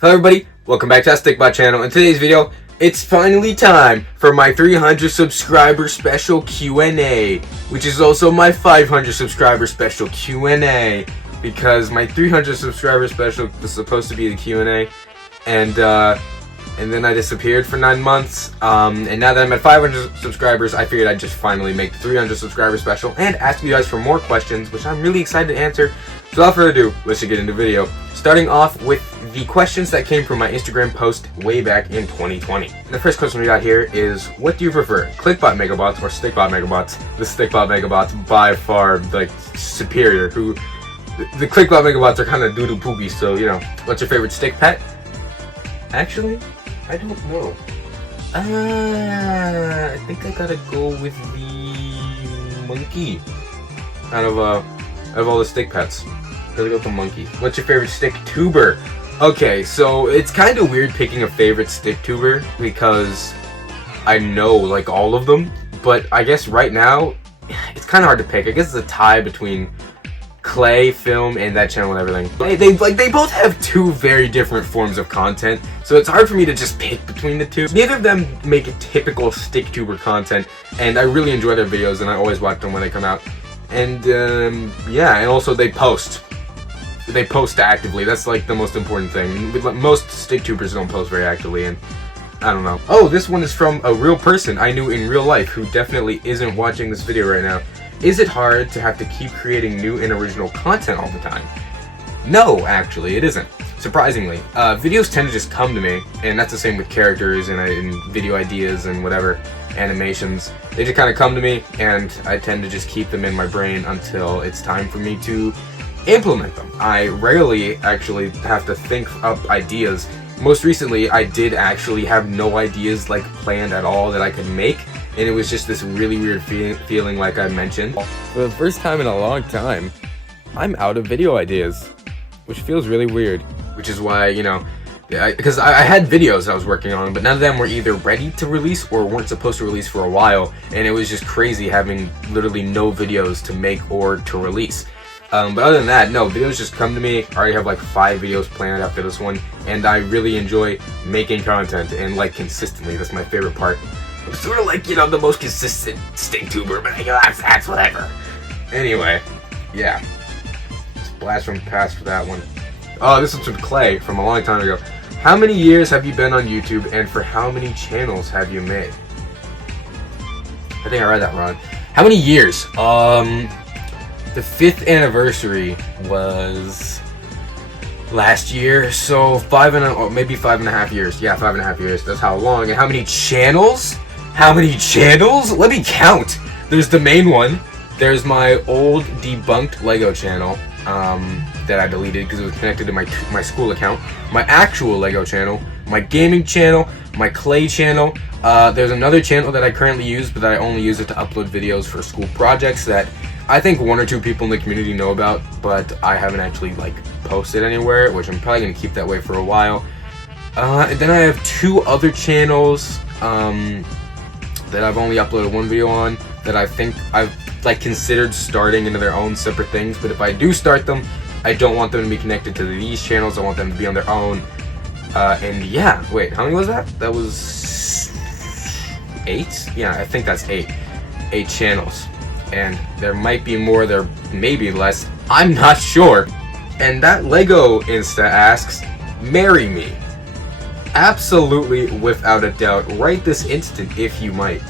Hello everybody, welcome back to that Stickbot channel. In today's video, it's finally time for my 300 subscriber special Q&A, which is also my 500 subscriber special Q&A, because my 300 subscriber special was supposed to be the Q&A, and then I disappeared for 9 months, and now that I'm at 500 subscribers, I figured I'd just finally make the 300 subscriber special and ask you guys for more questions, which I'm really excited to answer. So without further ado, let's just get into the video. Starting off with the questions that came from my Instagram post way back in 2020. And the first question we got here is, what do you prefer, Clickbot Megabots or Stickbot Megabots? The Stickbot Megabots by far, like, superior. The Clickbot Megabots are kind of doo-doo poopy, so, you know. What's your favorite stick pet? Actually, I don't know. I think I gotta go with the monkey. Out of all the stick pets, gotta go with the monkey. What's your favorite stick tuber? Okay, so it's kind of weird picking a favorite stick tuber because I know like all of them, but I guess right now it's kind of hard to pick. I guess it's a tie between Clay, Film, and that channel and everything. They both have two very different forms of content, so it's hard for me to just pick between the two. Neither of them make a typical stick tuber content, and I really enjoy their videos, and I always watch them when they come out. And yeah, and also they post actively. That's like the most important thing. Most stick tubers don't post very actively, and I don't know. Oh, this one is from a real person I knew in real life who definitely isn't watching this video right now. Is it hard to have to keep creating new and original content all the time? No, actually, it isn't. Surprisingly, videos tend to just come to me, and that's the same with characters and video ideas and whatever, animations. They just kind of come to me, and I tend to just keep them in my brain until it's time for me to implement them. I rarely actually have to think up ideas. Most recently, I did actually have no ideas like planned at all that I could make, and it was just this really weird feeling like I mentioned. For the first time in a long time, I'm out of video ideas, which feels really weird. Which is why, you know, because I had videos I was working on, but none of them were either ready to release or weren't supposed to release for a while, and it was just crazy having literally no videos to make or to release. But other than that, no, videos just come to me. I already have like 5 videos planned after this one, and I really enjoy making content, and like consistently. That's my favorite part. I'm sort of like, you know, the most consistent stick tuber, but you know, that's whatever. Anyway, yeah. Blast from the past for that one. Oh, this one's from Clay from a long time ago. How many years have you been on YouTube, and for how many channels have you made? I think I read that wrong. How many years? The 5th anniversary was last year, so maybe 5.5 years. Yeah, 5.5 years. That's how long. And how many channels? How many channels? Let me count. There's the main one. There's my old debunked Lego channel that I deleted because it was connected to my school account. My actual Lego channel, my gaming channel, my Clay channel. There's another channel that I currently use, but I only use it to upload videos for school projects that I think 1 or 2 people in the community know about, but I haven't actually like posted anywhere, which I'm probably gonna keep that way for a while. And then I have 2 other channels that I've only uploaded 1 video on that I think I've like considered starting into their own separate things, but if I do start them, I don't want them to be connected to these channels. I want them to be on their own. And yeah, wait, how many was that? That was 8? Yeah, I think that's 8. 8 channels. And there might be more, there may be less, I'm not sure. And that Lego Insta asks, marry me. Absolutely, without a doubt, right this instant if you might.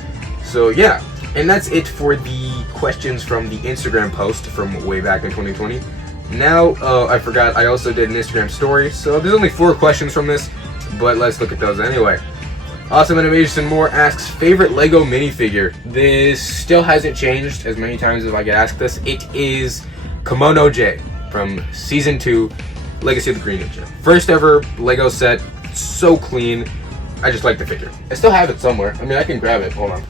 So yeah, and that's it for the questions from the Instagram post from way back in 2020. Now, I forgot, I also did an Instagram story, so there's only 4 questions from this, but let's look at those anyway. Awesome Animation More asks, favorite Lego minifigure? This still hasn't changed as many times as I get asked this. It is Kimono J from Season 2, Legacy of the Green Ninja. First ever Lego set, so clean. I just like the figure. I still have it somewhere. I mean, I can grab it, hold on.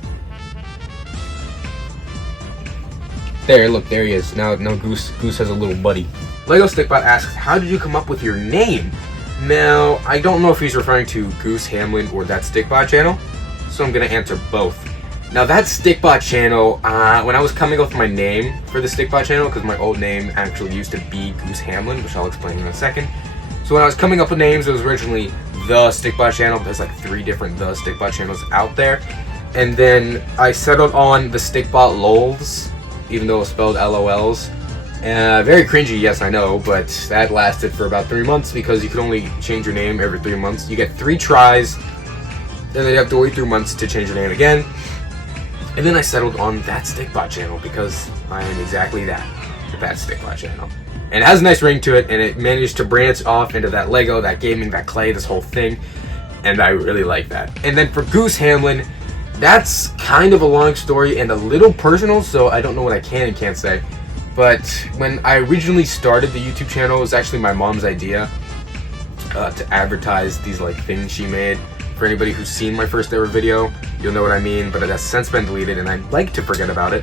There, look, there he is. Now Goose has a little buddy. Lego Stickbot asks, how did you come up with your name? Now, I don't know if he's referring to Goose Hamlin or that Stickbot channel, so I'm gonna answer both. Now that Stickbot channel, when I was coming up with my name for the Stickbot channel, because my old name actually used to be Goose Hamlin, which I'll explain in a second. So when I was coming up with names, it was originally The Stickbot Channel. There's like 3 different The Stickbot channels out there. And then I settled on the Stickbot LOLs, even though it was spelled LOLs. Very cringy, yes, I know, but that lasted for about 3 months because you could only change your name every 3 months. You get 3 tries, and then you have to wait 3 months to change your name again. And then I settled on That Stickbot Channel because I am exactly that Stickbot Channel. And it has a nice ring to it, and it managed to branch off into that Lego, that gaming, that clay, this whole thing. And I really like that. And then for Goose Hamlin, that's kind of a long story and a little personal, so I don't know what I can and can't say. But when I originally started the YouTube channel, it was actually my mom's idea to advertise these like things she made. For anybody who's seen my first ever video, you'll know what I mean, but it has since been deleted and I'd like to forget about it.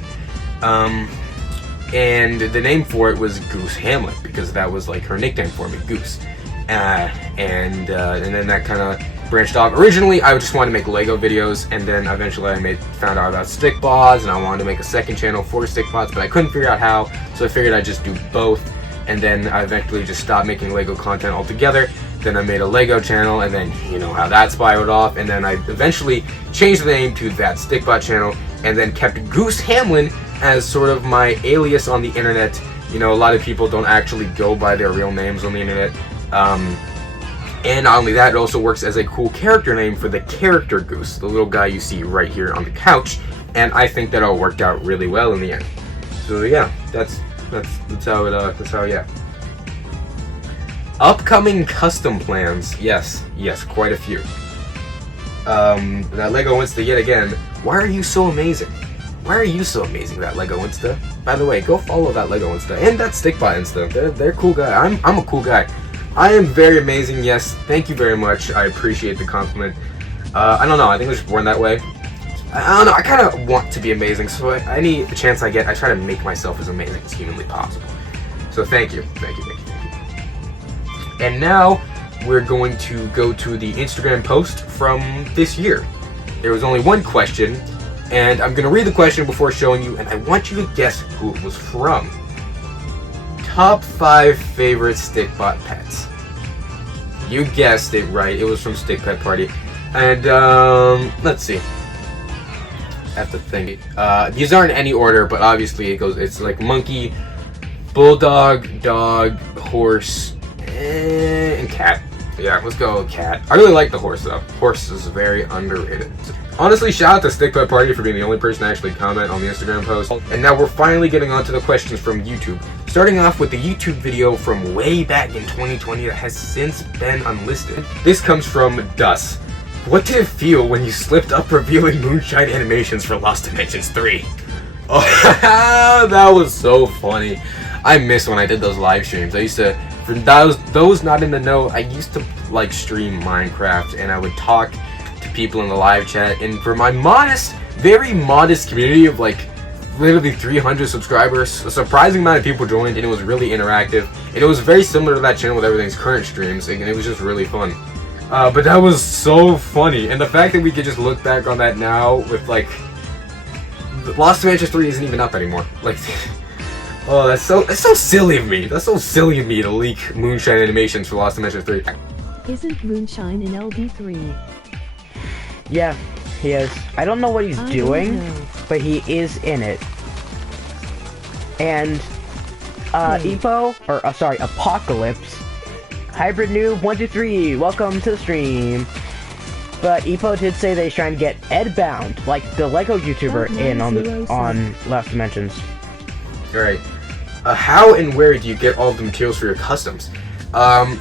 And the name for it was Goose Hamlin because that was like her nickname for me, Goose. And then that kind of branched off. Originally, I just wanted to make Lego videos, and then eventually I found out about Stickbots, and I wanted to make a second channel for Stickbots, but I couldn't figure out how, so I figured I'd just do both. And then I eventually just stopped making Lego content altogether. Then I made a Lego channel, and then you know how that spiraled off. And then I eventually changed the name to That Stickbot Channel, and then kept Goose Hamlin as sort of my alias on the internet. You know, a lot of people don't actually go by their real names on the internet. And not only that, it also works as a cool character name for the character Goose, the little guy you see right here on the couch. And I think that all worked out really well in the end. So yeah, that's how yeah. Upcoming custom plans, yes, quite a few. That Lego Insta yet again. Why are you so amazing? Why are you so amazing, that Lego Insta? By the way, go follow that Lego Insta and that Stickbot Insta. They're cool guy. I'm a cool guy. I am very amazing, yes. Thank you very much. I appreciate the compliment. I don't know, I think I was just born that way. I don't know, I kind of want to be amazing, so any chance I get, I try to make myself as amazing as humanly possible. So thank you. And now, we're going to go to the Instagram post from this year. There was only one question, and I'm going to read the question before showing you, and I want you to guess who it was from. Top 5 favorite Stickbot pets. You guessed it right. It was from Stick Pet Party. And, let's see. I have to think. These aren't in any order, but obviously it's like monkey, bulldog, dog, horse, and cat. Yeah, let's go with cat. I really like the horse, though. Horse is very underrated. Honestly, shout out to Stick Pet Party for being the only person to actually comment on the Instagram post. And now we're finally getting on to the questions from YouTube. Starting off with the YouTube video from way back in 2020 that has since been unlisted. This comes from Dus. What did it feel when you slipped up revealing Moonshine animations for Lost Dimensions 3? Oh, that was so funny. I miss when I did those live streams. I used to, for those not in the know, I used to like stream Minecraft and I would talk to people in the live chat, and for my very modest community of like literally 300 subscribers, a surprising amount of people joined, and it was really interactive, and it was very similar to that channel with everything's current streams, and it was just really fun. But that was so funny, and the fact that we could just look back on that now with like Lost Dimensions 3 isn't even up anymore. Like, oh, that's so silly of me. That's so silly of me to leak Moonshine animations for Lost Dimensions 3. Isn't Moonshine in LD3? Yeah, he is. I don't know what he's doing, but he is in it. And, Apocalypse, Hybrid Noob 123, welcome to the stream. But Epo did say that he's trying to get Edbound, like the Lego YouTuber, in on Lost Dimensions. Alright. How and where do you get all the materials for your customs?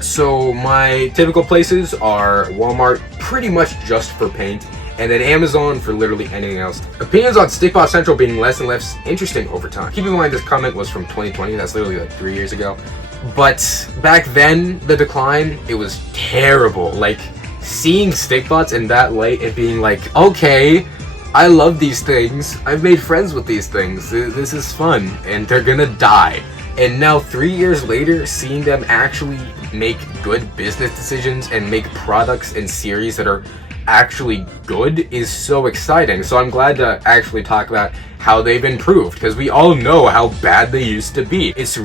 So my typical places are Walmart, pretty much just for paint, and then Amazon for literally anything else. Opinions on Stickbot Central being less and less interesting over time. Keep in mind this comment was from 2020, that's literally like 3 years ago. But back then, the decline, it was terrible. Like, seeing Stickbots in that light and being like, okay, I love these things, I've made friends with these things, this is fun, and they're gonna die. And now 3 years later, seeing them actually make good business decisions and make products and series that are actually good is so exciting. So I'm glad to actually talk about how they've improved, because we all know how bad they used to be. It's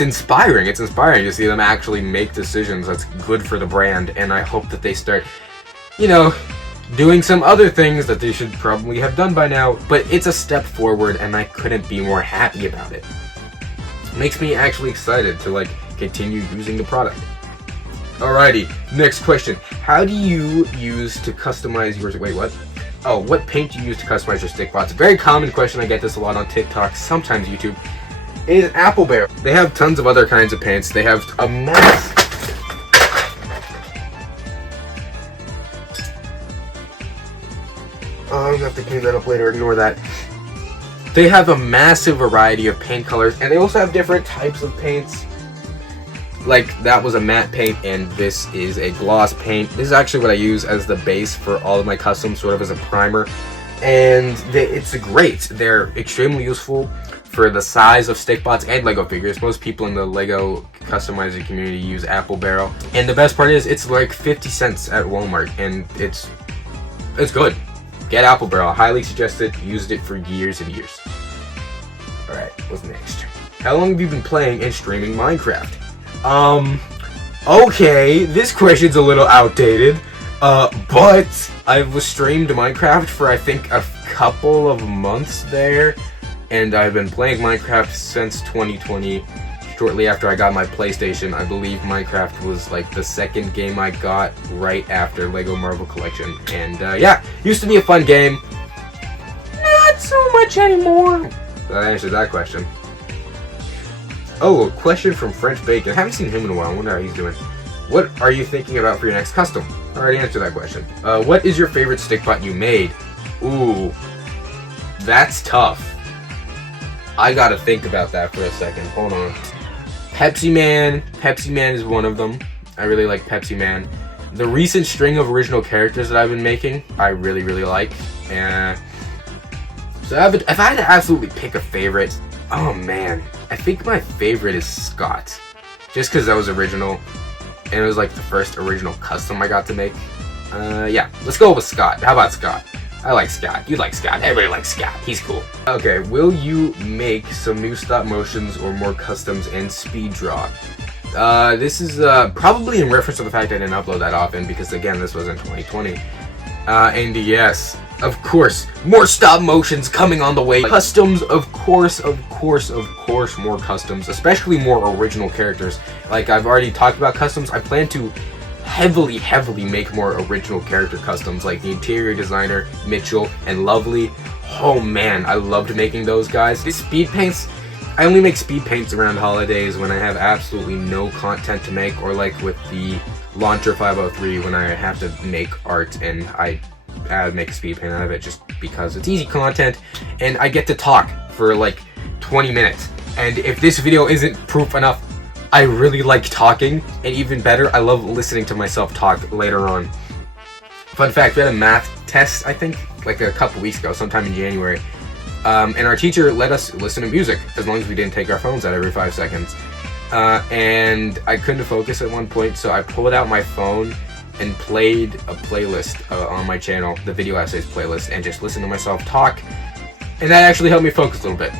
inspiring. It's inspiring to see them actually make decisions that's good for the brand, and I hope that they start, doing some other things that they should probably have done by now, but it's a step forward and I couldn't be more happy about it. It makes me actually excited to continue using the product. Alrighty, next question. How do you use to customize yours? Wait, what? Oh, what paint do you use to customize your stick bots? Very common question. I get this a lot on TikTok, sometimes YouTube. It is Apple Barrel. They have tons of other kinds of paints. They have a mess. I'm gonna have to clean that up later. Ignore that. They have a massive variety of paint colors, and they also have different types of paints. Like, that was a matte paint, and this is a gloss paint. This is actually what I use as the base for all of my customs, sort of as a primer. And it's great. They're extremely useful for the size of stick bots and Lego figures. Most people in the Lego customizing community use Apple Barrel. And the best part is, it's like 50 cents at Walmart, and it's good. Get Apple Barrel. I highly suggest it. Used it for years and years. Alright, what's next? How long have you been playing and streaming Minecraft? Okay, this question's a little outdated, but I've streamed Minecraft for I think a couple of months there, and I've been playing Minecraft since 2020, shortly after I got my PlayStation. I believe Minecraft was like the second game I got right after Lego Marvel Collection, and yeah, used to be a fun game. Not so much anymore. That answered that question. Oh, a question from French Bacon. I haven't seen him in a while. I wonder how he's doing. What are you thinking about for your next custom? I already answered that question. What is your favorite stick bot you made? Ooh, that's tough. I gotta think about that for a second. Hold on. Pepsi Man. Pepsi Man is one of them. I really like Pepsi Man. The recent string of original characters that I've been making, I really, really like. So if I had to absolutely pick a favorite, oh man, I think my favorite is Scott. Just because that was original, and it was like the first original custom I got to make. Yeah, let's go with Scott. How about Scott? I like Scott. You like Scott. Everybody likes Scott. He's cool. Okay, will you make some new stop motions or more customs and speed draw? This is probably in reference to the fact I didn't upload that often, because again, this was in 2020. And yes, of course, more stop motions coming on the way. Customs, of course, more customs, especially more original characters. Like I've already talked about customs, I plan to heavily make more original character customs, like the interior designer, Mitchell, and Lovely. Oh man, I loved making those guys. These speed paints, I only make speed paints around holidays when I have absolutely no content to make, or like with the Launcher 503 when I have to make art and I make a speed paint out of it just because it's easy content and I get to talk for like 20 minutes. And if this video isn't proof enough, I really like talking, and even better, I love listening to myself talk later on. Fun fact, we had a math test, I think, like a couple weeks ago, sometime in January. And our teacher let us listen to music, as long as we didn't take our phones out every 5 seconds. And I couldn't focus at one point, so I pulled out my phone and played a playlist on my channel, the Video Essays playlist, and just listened to myself talk. And that actually helped me focus a little bit.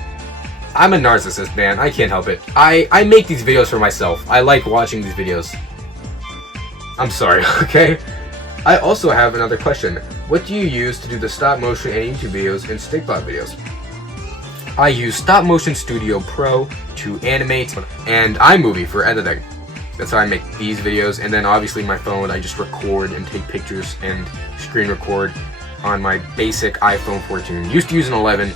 I'm a narcissist, man. I can't help it. I make these videos for myself. I like watching these videos. I'm sorry, okay? I also have another question. What do you use to do the stop motion and YouTube videos and stickbot videos? I use Stop Motion Studio Pro to animate, and iMovie for editing. That's how I make these videos, and then obviously my phone, I just record and take pictures and screen record on my basic iPhone 14. Used to use an 11.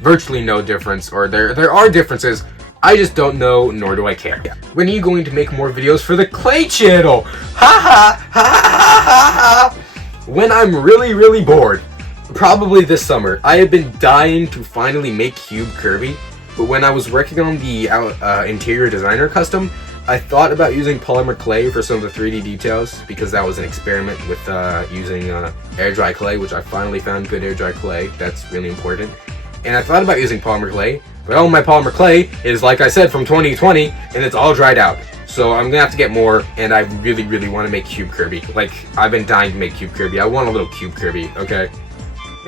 Virtually no difference, or there are differences. I just don't know, nor do I care. When are you going to make more videos for the Clay channel? Ha ha ha ha ha ha! When I'm really bored. Probably this summer. I have been dying to finally make Cube Kirby, but when I was working on the interior designer custom, I thought about using polymer clay for some of the 3D details, because that was an experiment with using air dry clay, which I finally found good air dry clay. That's really important. And I thought about using polymer clay, but all my polymer clay is, like I said, from 2020, and it's all dried out. So I'm gonna have to get more, and I really, really want to make Cube Kirby. Like, I've been dying to make Cube Kirby. I want a little Cube Kirby, okay?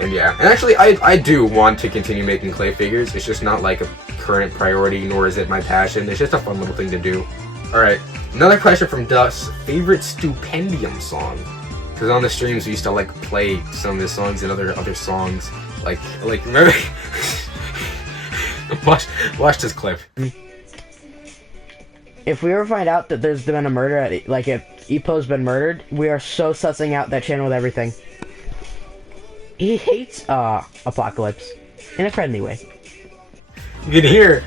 And yeah, and actually, I do want to continue making clay figures. It's just not like a current priority, nor is it my passion. It's just a fun little thing to do. Alright, another question from Dus. Favorite Stupendium song? Because on the streams we used to like play some of his songs and other songs. Like remember? watch this clip. If we ever find out that there's been a murder at, like, if Epo's been murdered, we are so sussing out that channel with everything. He hates Apocalypse in a friendly way. You can hear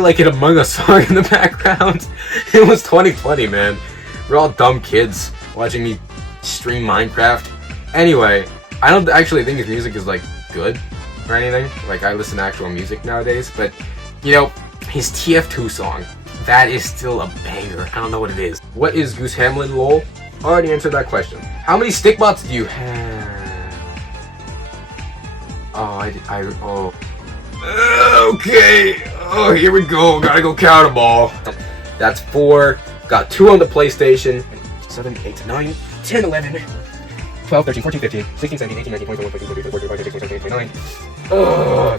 like an Among Us song in the background. It was 2020, man. We're all dumb kids watching me stream Minecraft. Anyway, I don't actually think his music is like good or anything. Like, I listen to actual music nowadays, but you know, his TF2 song, that is still a banger. I don't know what it is. What is Goose Hamlin, lol? Already answered that question. How many stick bots do you have? Oh, okay. Oh, here we go. Gotta go count them all. That's 4. Got 2 on the PlayStation. 7, 8, 9, 10, 11, 12, 13, 14, 15, 16, 17, 18, 19, 20, 21, 22, 23, 24, 25, 26, 27, 28, 29.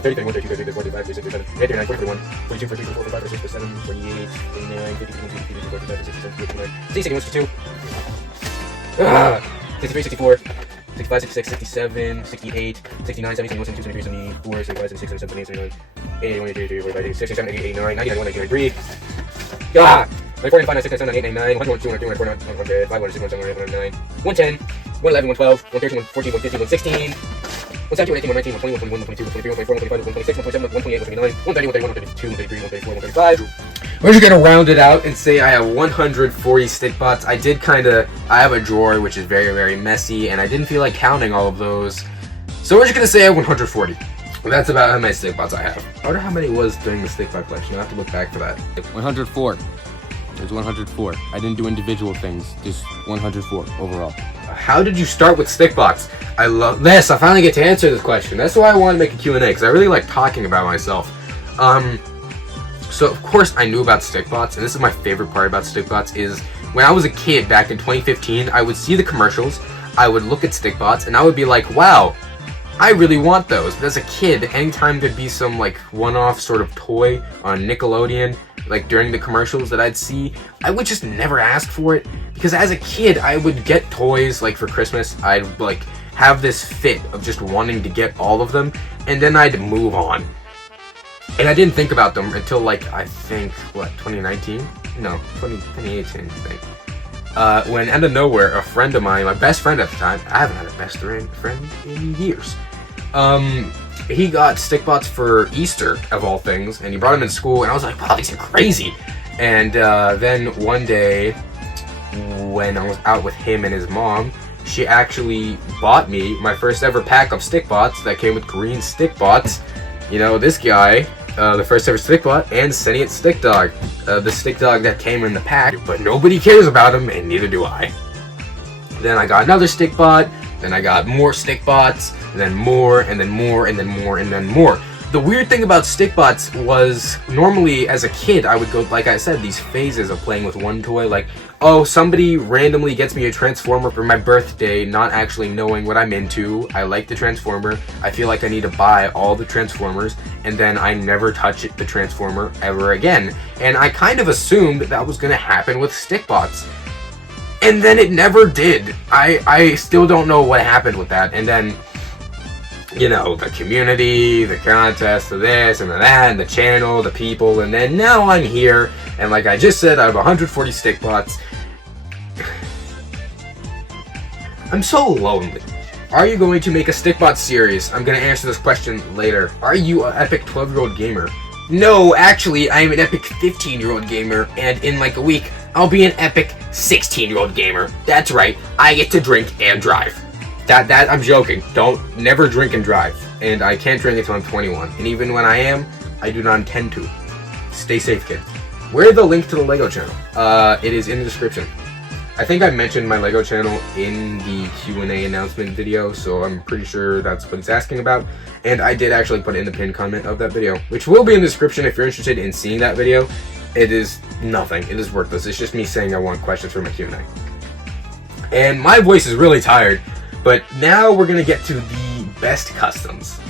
30, 31, 32, 33, 34, 35, 36, 37, 38, 39, 40, 41, 42, 43, 44, 45, 46, 47, 48, 49, 50, 51, 52, 53, 54, 55, 56, 57, 58, 59, 60, 61, 62, 63, 64, 65, 66, 67, 68, 69, 70, 71, 72, 73, 74, 75, 76, 77, 78, 79, 80, 81, 82, 83, 84, 85, 86, 87, 88, 89, 90, 91, 92, 93. Ah! 94, 95, 96, 97, 98, 99, 101, 200, 200, 400, 100, 500, 600, 700, 109, 110, 111, 112, 113, 114, 115, 116, 117, 118, 119, 120, 121, 122, 123, 124, 125, 126, 127, 128, 129, 130, 131, 132, 132, 135. We're just gonna round it out and say I have 140 stick bots. I have a drawer which is very, very messy, and I didn't feel like counting all of those. So we're just gonna say I have 140. That's about how many stick bots I have. I wonder how many was during the stick bot collection. I have to look back for that. 104. There's 104. I didn't do individual things, just 104 overall. How did you start with stick bots? I love this. I finally get to answer this question. That's why I want to make a Q&A, because I really like talking about myself. So of course I knew about stick bots, and this is my favorite part about stick bots is when I was a kid back in 2015, I would see the commercials, I would look at stick bots, and I would be like, wow, I really want those. But as a kid, anytime there'd be some like one-off sort of toy on Nickelodeon, like during the commercials that I'd see, I would just never ask for it, because as a kid I would get toys like for Christmas. I'd like have this fit of just wanting to get all of them, and then I'd move on. And I didn't think about them until like, I think, what, 2019? No, 2018, I think. When out of nowhere, a friend of mine, my best friend at the time, I haven't had a best friend in years, he got stick bots for Easter, of all things, and he brought them in school, and I was like, wow, these are crazy. And then one day, when I was out with him and his mom, she actually bought me my first ever pack of stick bots that came with green stick bots. You know, this guy, the first ever stick bot, and Sentient Stick Dog, the stick dog that came in the pack, but nobody cares about him, and neither do I. Then I got another stick bot, then I got more stick bots, and then more, and then more, and then more, and then more. The weird thing about stick bots was, normally as a kid, I would go, like I said, these phases of playing with one toy, like, oh, somebody randomly gets me a Transformer for my birthday, not actually knowing what I'm into. I like the Transformer. I feel like I need to buy all the Transformers, and then I never touch the Transformer ever again. And I kind of assumed that was going to happen with stick bots. And then it never did. I still don't know what happened with that. And then, you know, the community, the contest, the this and the that, and the channel, the people, and then now I'm here, and like I just said, I have 140 stick bots. I'm so lonely. Are you going to make a stick bot series? I'm gonna answer this question later. Are you an epic 12-year-old gamer? No, actually, I am an epic 15-year-old gamer, and in like a week, I'll be an epic 16-year-old gamer. That's right, I get to drink and drive. That I'm joking. Never drink and drive. And I can't drink until I'm 21. And even when I am, I do not intend to. Stay safe, kid. Where's the link to the LEGO channel? It is in the description. I think I mentioned my LEGO channel in the Q&A announcement video, so I'm pretty sure that's what it's asking about. And I did actually put it in the pinned comment of that video, which will be in the description if you're interested in seeing that video. it is nothing. It is worthless. It's just me saying I want questions for my Q&A. And my voice is really tired, but now we're gonna get to the best customs.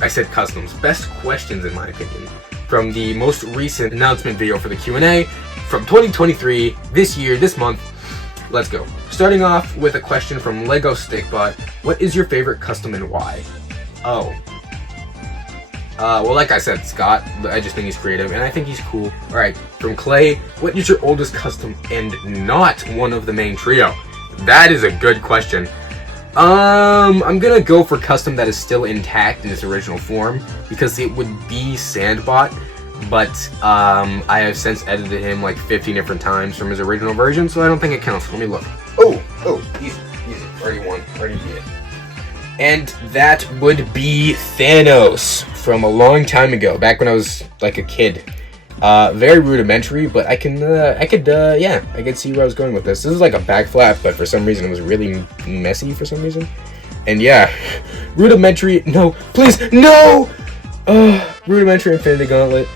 I said customs. Best questions, in my opinion, from the most recent announcement video for the Q&A from 2023, this year, this month. Let's go. Starting off with a question from Lego Stickbot. What is your favorite custom and why? Oh. Well, like I said, Scott. I just think he's creative, and I think he's cool. Alright, from Clay. What is your oldest custom and not one of the main trio? That is a good question. I'm gonna go for custom that is still intact in its original form, because it would be Sandbot, but I have since edited him like 50 different times from his original version, so I don't think it counts. Let me look. Oh, easy. Already won. Already beat it. And that would be Thanos from a long time ago, back when I was like a kid. Very rudimentary, but I could see where I was going with this. This is like a back flap, but for some reason it was really messy for some reason. And yeah, rudimentary, no, please, no! Rudimentary Infinity Gauntlet.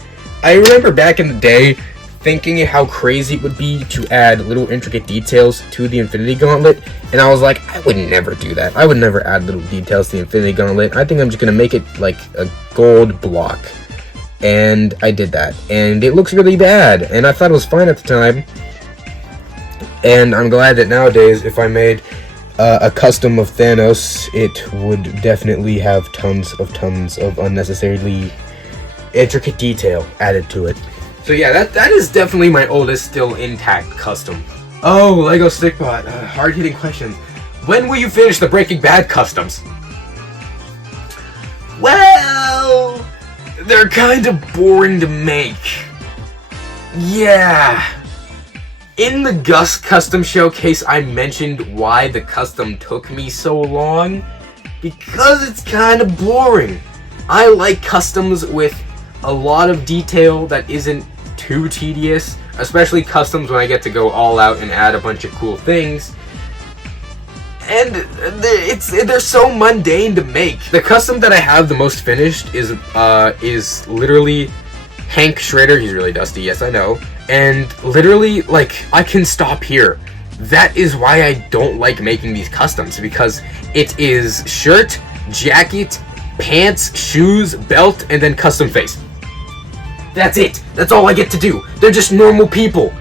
I remember back in the day thinking how crazy it would be to add little intricate details to the Infinity Gauntlet, and I was like, I would never do that. I would never add little details to the Infinity Gauntlet. I think I'm just gonna make it like a gold block. And I did that, and it looks really bad, and I thought it was fine at the time. And I'm glad that nowadays, if I made a custom of Thanos, it would definitely have tons of unnecessarily intricate detail added to it. So yeah, that is definitely my oldest still intact custom. Oh, Lego Stickbot, hard-hitting questions. When will you finish the Breaking Bad customs? Well, they're kind of boring to make. Yeah. In the Gus custom showcase, I mentioned why the custom took me so long. Because it's kind of boring. I like customs with a lot of detail that isn't too tedious. Especially customs when I get to go all out and add a bunch of cool things. And they're so mundane to make. The custom that I have the most finished is literally Hank Schrader. He's really dusty, yes I know. And literally, like, I can stop here. That is why I don't like making these customs, because it is shirt, jacket, pants, shoes, belt, and then custom face. That's it. That's all I get to do. They're just normal people.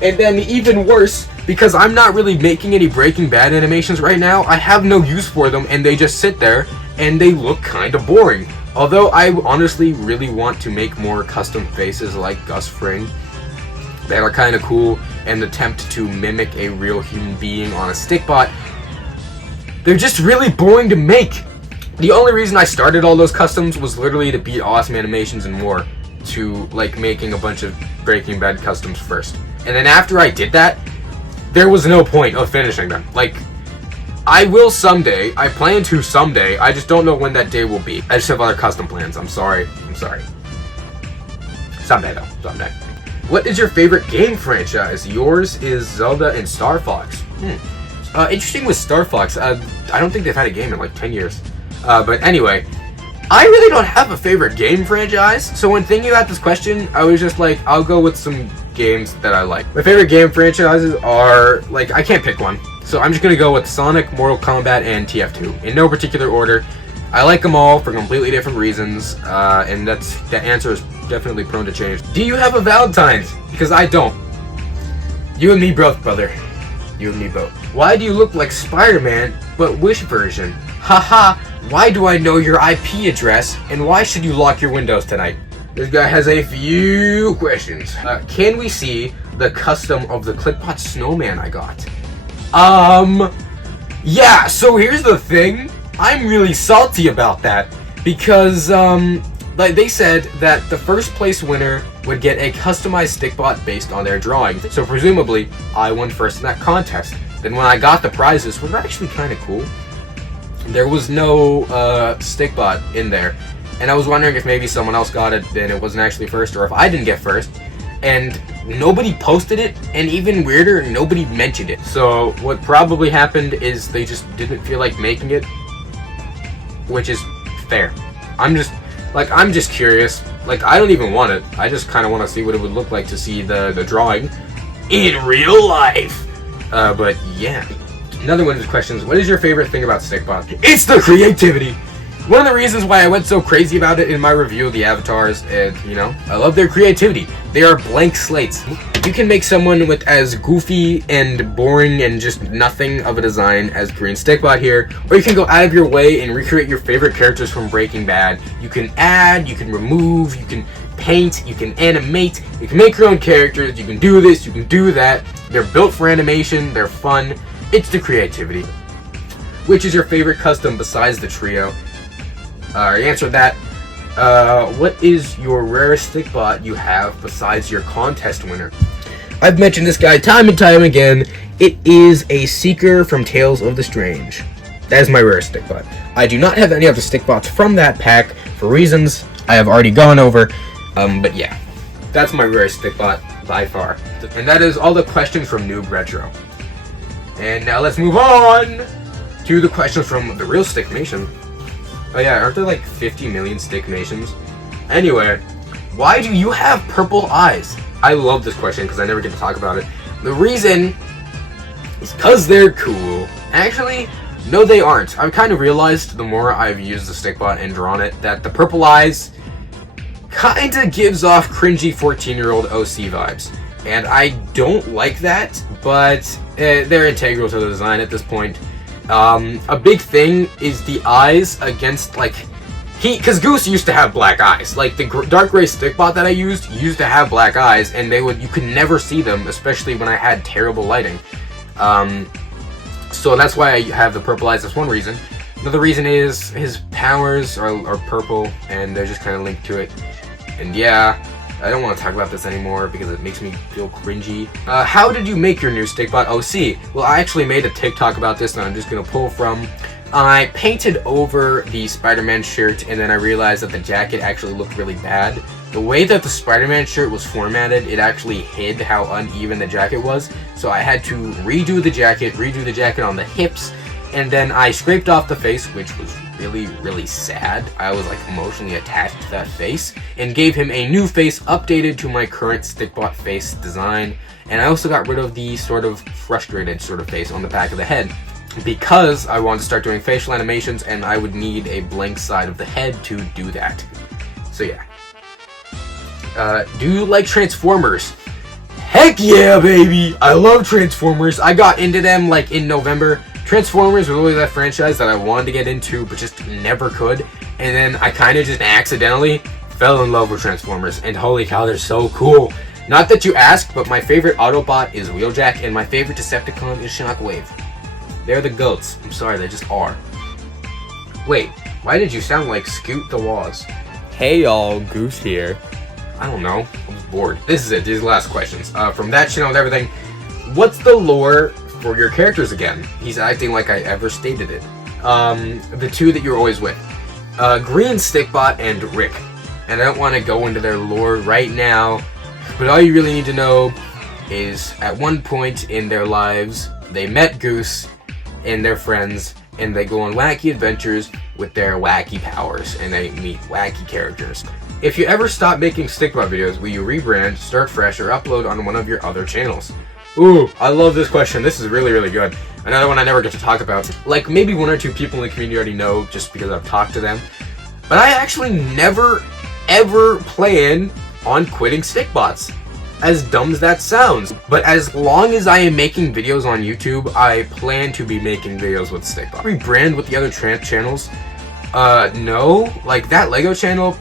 And then even worse, because I'm not really making any Breaking Bad animations right now, I have no use for them, and they just sit there, and they look kind of boring. Although I honestly really want to make more custom faces like Gus Fring that are kind of cool and attempt to mimic a real human being on a stickbot. They're just really boring to make. The only reason I started all those customs was literally to beat Awesome Animations and more, to like making a bunch of Breaking Bad customs first. And then after I did that, there was no point of finishing them. Like, I will someday. I plan to someday. I just don't know when that day will be. I just have other custom plans. I'm sorry. Someday, though. Someday. What is your favorite game franchise? Yours is Zelda and Star Fox. Interesting with Star Fox. I don't think they've had a game in like 10 years. But anyway, I really don't have a favorite game franchise. So when thinking about this question, I was just like, I'll go with some games that I like. My favorite game franchises are, like, I can't pick one. So I'm just going to go with Sonic, Mortal Kombat, and TF2. In no particular order. I like them all for completely different reasons. And that answer is definitely prone to change. Do you have a Valentine's? Because I don't. You and me both, brother. You and me both. Why do you look like Spider-Man, but Wish version? Haha, why do I know your IP address? And why should you lock your windows tonight? This guy has a few questions. Can we see the custom of the ClickBot snowman I got? Yeah, so here's the thing. I'm really salty about that. Because, like they said that the first place winner would get a customized stickbot based on their drawing. So presumably, I won first in that contest. Then when I got the prizes, which were actually kind of cool, there was no stickbot in there. And I was wondering if maybe someone else got it and it wasn't actually first, or if I didn't get first. And nobody posted it, and even weirder, nobody mentioned it. So what probably happened is they just didn't feel like making it, which is fair. I'm just Like, I'm just curious. Like, I don't even want it. I just kind of want to see what it would look like to see the drawing in real life. But yeah. Another one of the questions, what is your favorite thing about Stickbot? It's the creativity! One of the reasons why I went so crazy about it in my review of the avatars, you know, I love their creativity. They are blank slates. You can make someone with as goofy and boring and just nothing of a design as Green Stickbot here, or you can go out of your way and recreate your favorite characters from Breaking Bad. You can add, you can remove, you can paint, you can animate, you can make your own characters, you can do this, you can do that. They're built for animation, they're fun. It's the creativity. Which is your favorite custom besides the trio? I answered that. What is your rarest Stickbot you have besides your contest winner? I've mentioned this guy time and time again. It is a Seeker from Tales of the Strange. That is my rarest Stickbot. I do not have any of the Stickbots from that pack for reasons I have already gone over. But yeah, that's my rarest Stickbot by far. And that is all the questions from Noob Retro. And now let's move on to the questions from the real Stick Nation. Oh yeah, aren't there like 50 million Stick Nations? Anyway, why do you have purple eyes? I love this question because I never get to talk about it. The reason is because they're cool. Actually, no they aren't. I've kind of realized the more I've used the Stickbot and drawn it that the purple eyes kinda gives off cringy 14-year-old OC vibes. And I don't like that, but they're integral to the design at this point. A big thing is the eyes against, like, because Goose used to have black eyes. Like, the dark gray Stickbot that I used to have black eyes, and you could never see them, especially when I had terrible lighting. So that's why I have the purple eyes. That's one reason. Another reason is his powers are purple, and they're just kind of linked to it. And yeah, I don't want to talk about this anymore because it makes me feel cringy. How did you make your new Stickbot OC? Well, I actually made a TikTok about this that I'm just going to pull from. I painted over the Spider-Man shirt and then I realized that the jacket actually looked really bad. The way that the Spider-Man shirt was formatted, it actually hid how uneven the jacket was. So I had to redo the jacket on the hips, and then I scraped off the face, which was really sad. I was like emotionally attached to that face, and gave him a new face updated to my current Stickbot face design. And I also got rid of the sort of frustrated sort of face on the back of the head because I wanted to start doing facial animations and I would need a blank side of the head to do that. So yeah. Do you like Transformers? Heck yeah, baby! I love Transformers. I got into them like in November. Transformers was always that franchise that I wanted to get into, but just never could. And then I kind of just accidentally fell in love with Transformers. And holy cow, they're so cool. Not that you ask, but my favorite Autobot is Wheeljack, and my favorite Decepticon is Shockwave. They're the GOATs. I'm sorry, they just are. Wait, why did you sound like Scoot the Woz? Hey y'all, Goose here. I don't know. I was bored. This is it. These are the last questions. From that channel and everything. What's the lore for your characters again? He's acting like I ever stated it. The two that you're always with. Green Stickbot and Rick. And I don't want to go into their lore right now, but all you really need to know is at one point in their lives, they met Goose and their friends, and they go on wacky adventures with their wacky powers, and they meet wacky characters. If you ever stop making Stickbot videos, will you rebrand, start fresh, or upload on one of your other channels? Ooh, I love this question. This is really good. Another one I never get to talk about. Like, maybe one or two people in the community already know just because I've talked to them. But I actually never, ever plan on quitting Stickbots. As dumb as that sounds. But as long as I am making videos on YouTube, I plan to be making videos with Stickbot. Rebrand with the other channels? No. Like, that Lego channel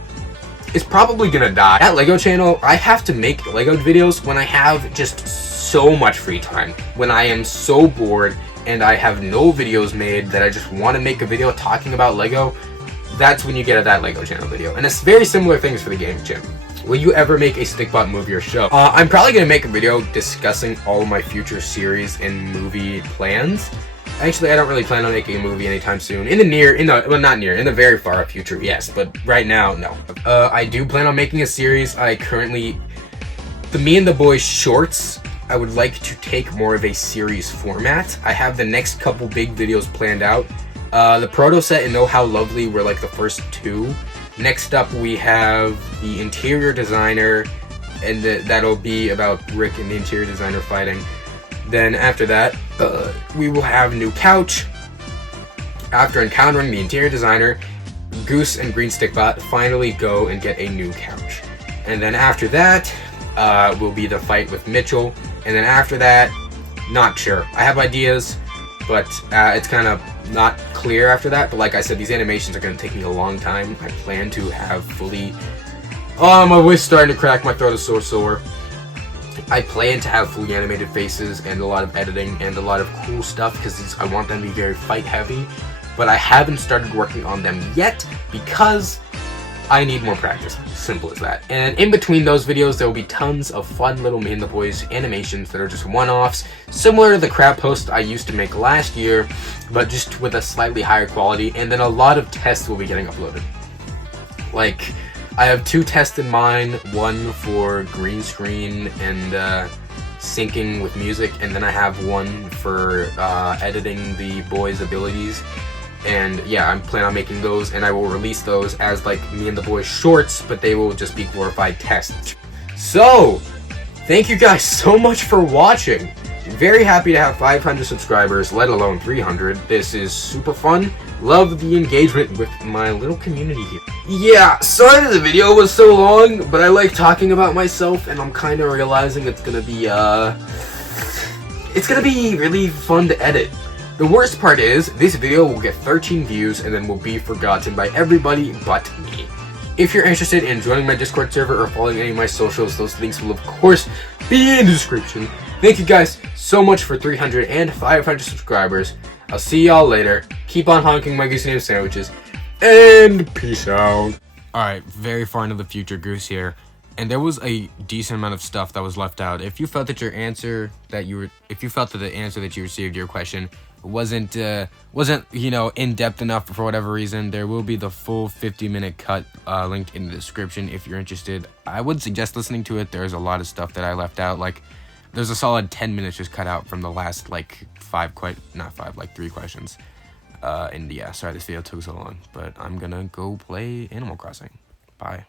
is probably gonna die. That Lego channel, I have to make Lego videos when I have just so much free time. When I am so bored and I have no videos made that I just want to make a video talking about Lego, that's when you get that Lego channel video. And it's very similar things for the game channel. Will you ever make a Stickbot movie or show? I'm probably gonna make a video discussing all of my future series and movie plans. Actually, I don't really plan on making a movie anytime soon. In the very far future, yes, but right now, no. I do plan on making a series. The Me and the Boys shorts, I would like to take more of a series format. I have the next couple big videos planned out. The Proto Set and Oh How Lovely were like the first two. Next up, we have the interior designer, and that'll be about Rick and the interior designer fighting. Then after that, we will have a new couch. After encountering the interior designer, Goose and Green Stickbot finally go and get a new couch. And then after that, will be the fight with Mitchell. And then after that, not sure. I have ideas, but it's kind of not clear after that. But like I said, these animations are going to take me a long time. I plan to have fully... Oh, my voice is starting to crack. My throat is so sore. I plan to have fully animated faces and a lot of editing and a lot of cool stuff because I want them to be very fight heavy. But I haven't started working on them yet because I need more practice. Simple as that. And in between those videos, there will be tons of fun little Me and the Boys animations that are just one-offs, similar to the crap post I used to make last year, but just with a slightly higher quality. And then a lot of tests will be getting uploaded. Like, I have 2 tests in mind, one for green screen and syncing with music, and then I have one for editing the boys' abilities. And yeah, I'm planning on making those, and I will release those as like Me and the Boys shorts, but they will just be glorified tests. So, thank you guys so much for watching. Very happy to have 500 subscribers, let alone 300. This is super fun. Love the engagement with my little community here. Yeah, sorry that the video was so long, but I like talking about myself, and I'm kind of realizing it's gonna be really fun to edit. The worst part is, this video will get 13 views and then will be forgotten by everybody but me. If you're interested in joining my Discord server or following any of my socials, those links will of course be in the description. Thank you guys so much for 300 and 500 subscribers. I'll see y'all later. Keep on honking my Goose Name sandwiches, and peace out. Alright, very far into the future, Goose here. And there was a decent amount of stuff that was left out. If you felt that the answer that you received your question wasn't in-depth enough for whatever reason, there will be the full 50-minute cut linked in the description if you're interested. I would suggest listening to it. There's a lot of stuff that I left out. Like, there's a solid 10 minutes just cut out from the last, like, 3 questions. And yeah, sorry this video took so long, but I'm gonna go play Animal Crossing. Bye.